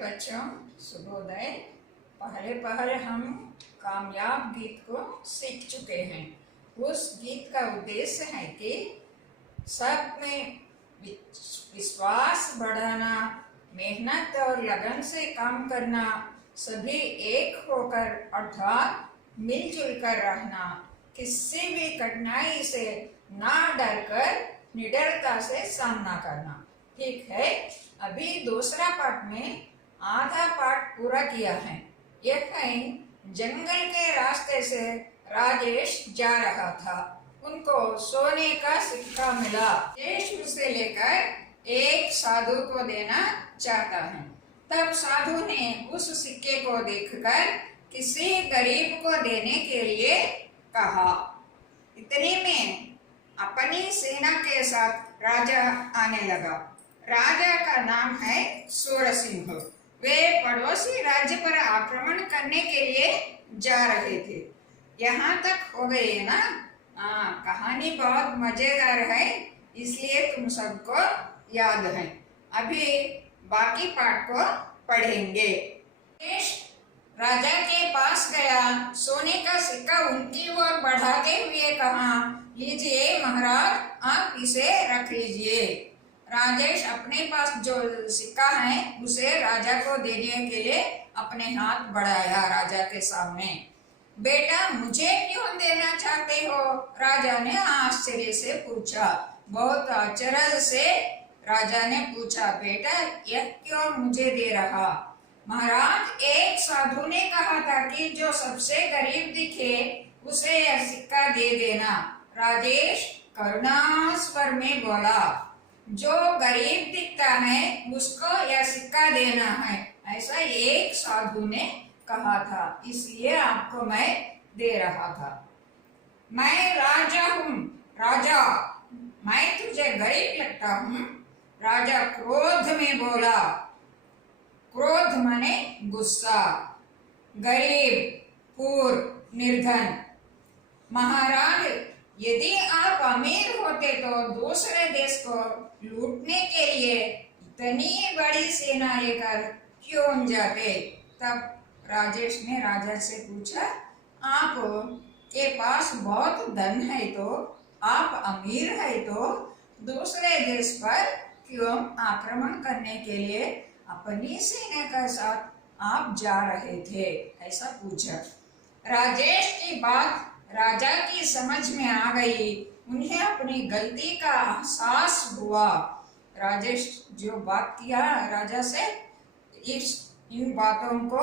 बच्चों, शुभोदय। पहले हम कामयाब गीत को सीख चुके हैं। उस गीत का उद्देश्य है कि सब में विश्वास बढ़ाना, मेहनत और लगन से काम करना, सभी एक होकर अर्थात मिलजुल कर रहना, किसी भी कठिनाई से ना डरकर निडरता से सामना करना। ठीक है, अभी दूसरा पाठ में आधा पाठ पूरा किया है। यह कहीं जंगल के रास्ते से राजेश जा रहा था। उनको सोने का सिक्का मिला। राजेश उसे लेकर एक साधु को देना चाहता है। तब साधु ने उस सिक्के को देखकर किसी गरीब को देने के लिए कहा। इतने में अपनी सेना के साथ राजा आने लगा। राजा का नाम है सूरसिंह। वे पड़ोसी राज्य पर आक्रमण करने के लिए जा रहे थे। यहाँ तक हो गए ना? कहानी बहुत मजेदार है, इसलिए तुम सबको याद है। अभी बाकी पाठ को पढ़ेंगे। राजा के पास गया, सोने का सिक्का उनकी ओर बढ़ाते हुए कहा, लीजिए महाराज, आप इसे रख लीजिए। राजेश अपने पास जो सिक्का है उसे राजा को देने के लिए अपने हाथ बढ़ाया राजा के सामने। बेटा, मुझे क्यों देना चाहते हो? राजा ने आश्चर्य से पूछा। बहुत आश्चर्य से राजा ने पूछा, बेटा यह क्यों मुझे दे रहा? महाराज, एक साधु ने कहा था कि जो सबसे गरीब दिखे उसे यह सिक्का दे देना। राजेश करुणा स्वर में बोला, जो गरीब दिखता है उसको यह सिक्का देना है, ऐसा एक साधु ने कहा था, इसलिए आपको मैं दे रहा था। मैं राजा हूँ। राजा, मैं तुझे गरीब लगता हूँ? राजा क्रोध में बोला। क्रोध माने गुस्सा। गरीब, पूर, निर्धन। महाराज, यदि आप अमीर होते तो दूसरे देश को लूटने के लिए इतनी बड़ी सेना लेकर क्यों जाते? तब राजेश ने राजा से पूछा, आप के पास बहुत धन है तो, आप अमीर है तो दूसरे देश पर क्यों आक्रमण करने के लिए अपनी सेना के साथ आप जा रहे थे? ऐसा पूछा। राजेश की बात राजा की समझ में आ गई। उन्हें अपनी गलती का एहसास हुआ। राजेश जो बात किया राजा से, इन बातों को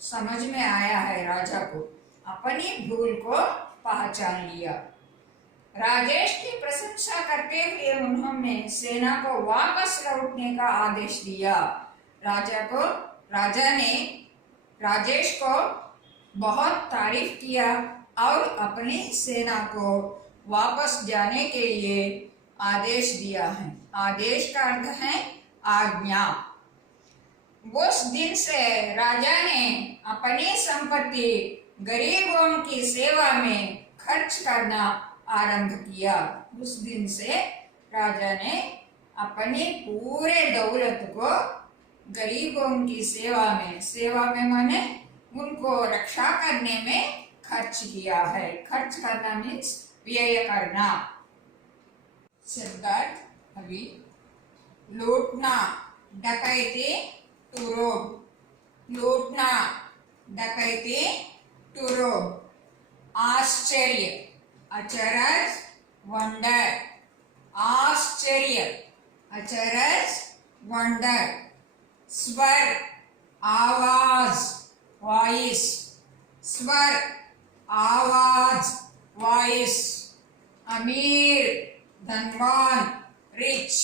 समझ में आया है। राजा को अपनी भूल को पहचान लिया। राजेश की प्रशंसा करते हुए उन्होंने सेना को वापस लौटने का आदेश दिया। राजा ने राजेश को बहुत तारीफ किया और अपनी सेना को वापस जाने के लिए आदेश दिया है। आदेश का अर्थ है आज्ञा। उस दिन से राजा ने अपनी संपत्ति गरीबों की सेवा में खर्च करना आरंभ किया। उस दिन से राजा ने अपनी पूरे दौलत को गरीबों की सेवा में माने उनको रक्षा करने में खर्च किया है। खर्च करना मीन्स व्यय करना। शब्दार्थ अभी लूटना, डकैती, टू रोब। लूटना, डकैती, टू रोब। आश्चर्य, अचरज, वंडर। आश्चर्य, अचरज, वंडर। स्वर, आवाज, वॉइस। स्वर, आवाज, वॉइस। अमीर, धनवान, रिच।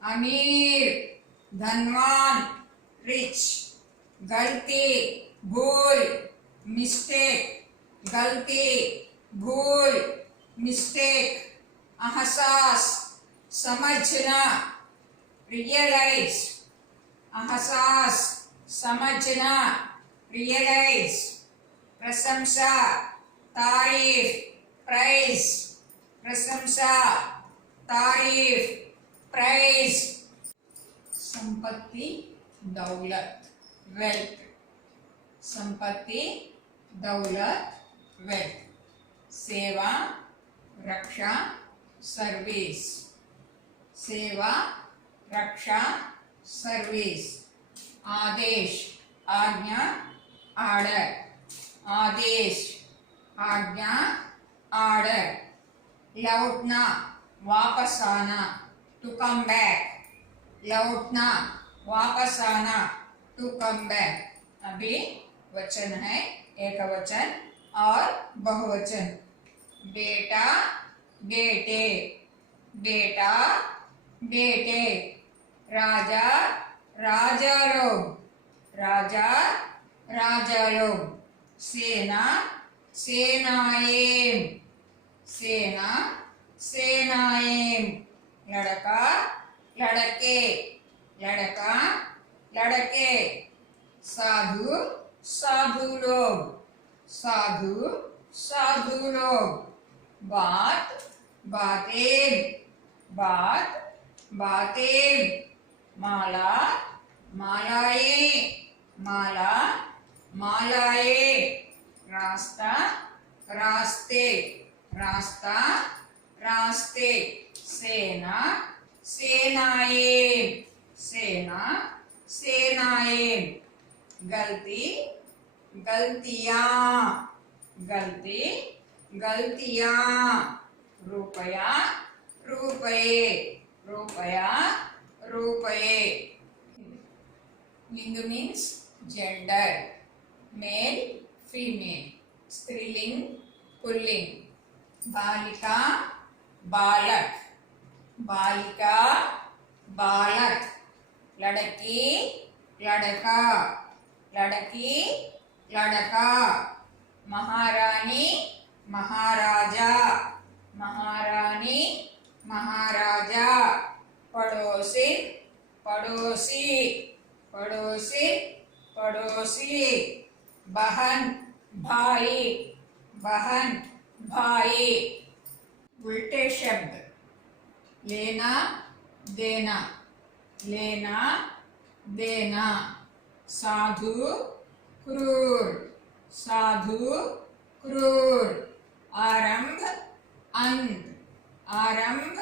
अमीर, धनवान, रिच। गलती, भूल, मिस्टेक। गलती, भूल, मिस्टेक। एहसास, समझना, रियलाइज। एहसास, समझना, रियलाइज। प्रशंसा, तारीफ, प्राइज। प्रशंसा, तारीफ, प्राइज। संपत्ति, दौलत वेल्थ, संपत्ति दौलत वेल्थ। सेवा रक्षा सर्विस, सेवा रक्षा सर्विस। आदेश आज्ञा आर्डर, आदेश आज्ञा आर्डर। लौटना वापस आना टू कम बैक, लौटना वापस आना टू कम बैक। अभी वचन है एक वचन और बहुवचन। बेटा बेटे, बेटा बेटे। राजा राजा लोग, राजा राजा लोग। सेना सेनाएं, सेना सेनाएं। लड़का लड़के, लड़का लड़के। साधु साधु लोग, साधु साधु लोग। बात बातें, बात बातें। माला मालाएं, माला मालाएं। रास्ता रास्ते, रास्ता रास्ते। सेना सेनाएं, सेना सेनाएं। गलती गलतियां, गलती गलतियां। रुपया रुपये, रुपया रुपये। लिंग मीन्स जेंडर, मेल फीमेल, स्त्रीलिंग पुल्लिंग। बालिका बालक, बालिका बालक। लड़की लड़का, लड़की लड़का। महारानी महाराजा, महारानी महाराजा। पड़ोसी पड़ोसी, पड़ोसी पड़ोसी। बहन भाई, बहन भाई। उल्टे शब्द लेना देना, लेना देना। साधु क्रूर, साधु क्रूर। आरंभ अंत, आरंभ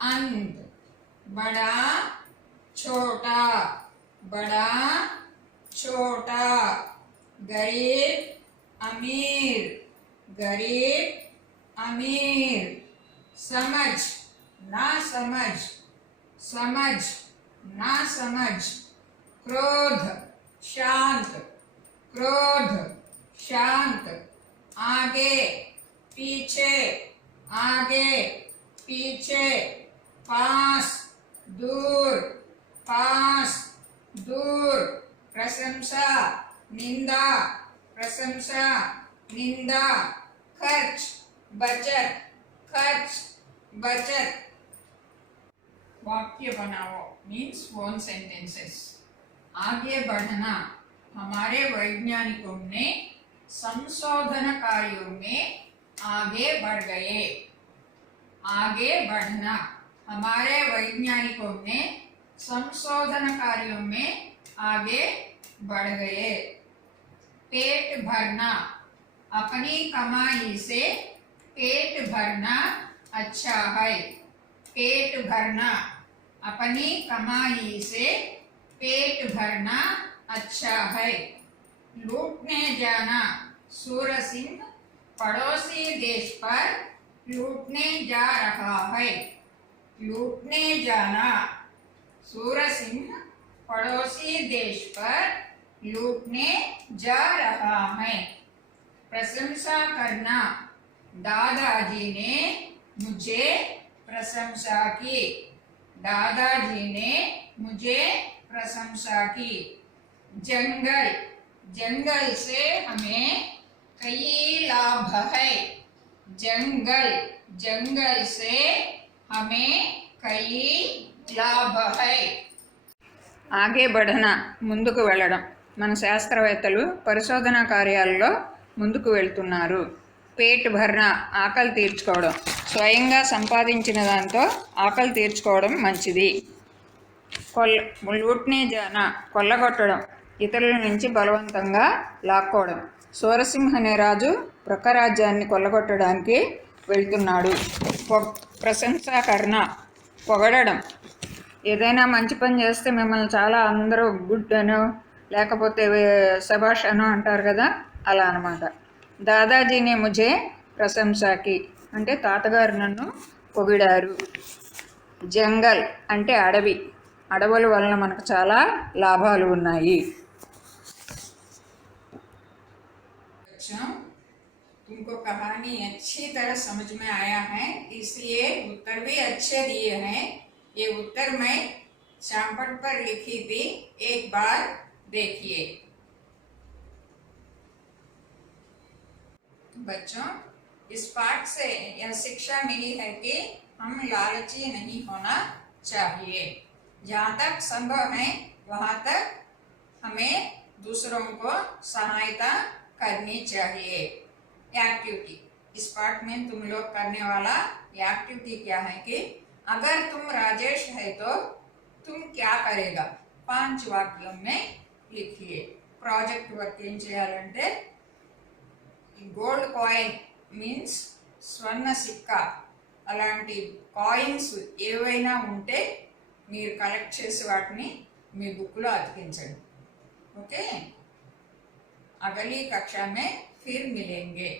अंत। बड़ा छोटा, बड़ा छोटा। गरीब अमीर, गरीब अमीर। समझ ना समझ, समझ ना समझ। क्रोध शांत, क्रोध शांत। आगे पीछे, आगे पीछे। पास दूर, पास दूर। प्रशंसा निंदा, प्रशंसा निंदा। खर्च बचत, खर्च बचत। वाक्य बनाओ मीन्स ओन सेंटेंसेस। आगे बढ़ना, हमारे वैज्ञानिकों ने संशोधन कार्यों में आगे बढ़ गए। आगे बढ़ना, हमारे वैज्ञानिकों ने संशोधन कार्यों में आगे बढ़ गए। पेट भरना, अपनी कमाई से पेट भरना अच्छा है। पेट भरना, अपनी कमाई से पेट भरना अच्छा है। लूटने जाना, सूरसिंह पड़ोसी देश पर लूटने जा रहा है। लूटने जाना, सूरसिंह पड़ोसी देश पर लूटने जा रहा है। प्रशंसा करना, दादाजी ने मुझे प्रशंसा की, दादाजी ने मुझे प्रशंसा की। जंगल, जंगल से हमें कई लाभ है। जंगल, जंगल से हमें कई లాభ హై। ఆగే బఢనా, ముందుకు వెళ్ళడం। మన శాస్త్రవేత్తలు పరిశోధనా కార్యాలలో ముందుకు వెళ్తున్నారు। పేట్ భర్నా, ఆకలి తీర్చుకోవడం। స్వయంగా సంపాదించిన దాంతో ఆకలి తీర్చుకోవడం మంచిది। లూట్నే జానా కొల్లగొట్టడం, ఇతరుల నుంచి బలవంతంగా లాక్కోవడం. సూరసింహ అనే రాజు ప్రక్క రాజ్యాన్ని కొల్లగొట్టడానికి వెళ్తున్నాడు. ప్రశంసాకరణ పొగడడం, ఏదైనా మంచి పని చేస్తే మిమ్మల్ని చాలా అందరూ గుడ్ అనో లేకపోతే శభాష్ అనో అంటారు కదా, అలా అనమాట. దాదాజీనే ముझे ప్రశంసాకి అంటే తాతగారు నన్ను పొగిడారు. జంగల్ అంటే అడవి, అడవుల వలన మనకు చాలా లాభాలు ఉన్నాయి. तुमको कहानी अच्छी तरह समझ में आया है, इसलिए उत्तर भी अच्छे दिए हैं. ये उत्तर मैं शामपट पर लिखी थी, एक बार देखिए. बच्चों, इस पाठ से यह शिक्षा मिली है कि हम लालची नहीं होना चाहिए. जहाँ तक संभव है वहाँ तक हमें दूसरों को सहायता करनी चाहिए. एक्टिविटी, इस पाठ में तुम लोग करने वाला एक्टिविटी क्या है कि अगर तुम राजेश है तो तुम क्या करेगा 5 वाक्यों में लिखिए. ప్రాజెక్ట్ వర్క్ ఏం చేయాలంటే గోల్డ్ కాయిన్ మీన్స్ స్వర్ణ సిక్కా అలాంటి కాయిన్స్ ఏవైనా ఉంటే మీరు కలెక్ట్ చేసి వాటిని మీ బుక్లో అతికించండి. ఓకే, అగली कक्षा में फिर मिलेंगे.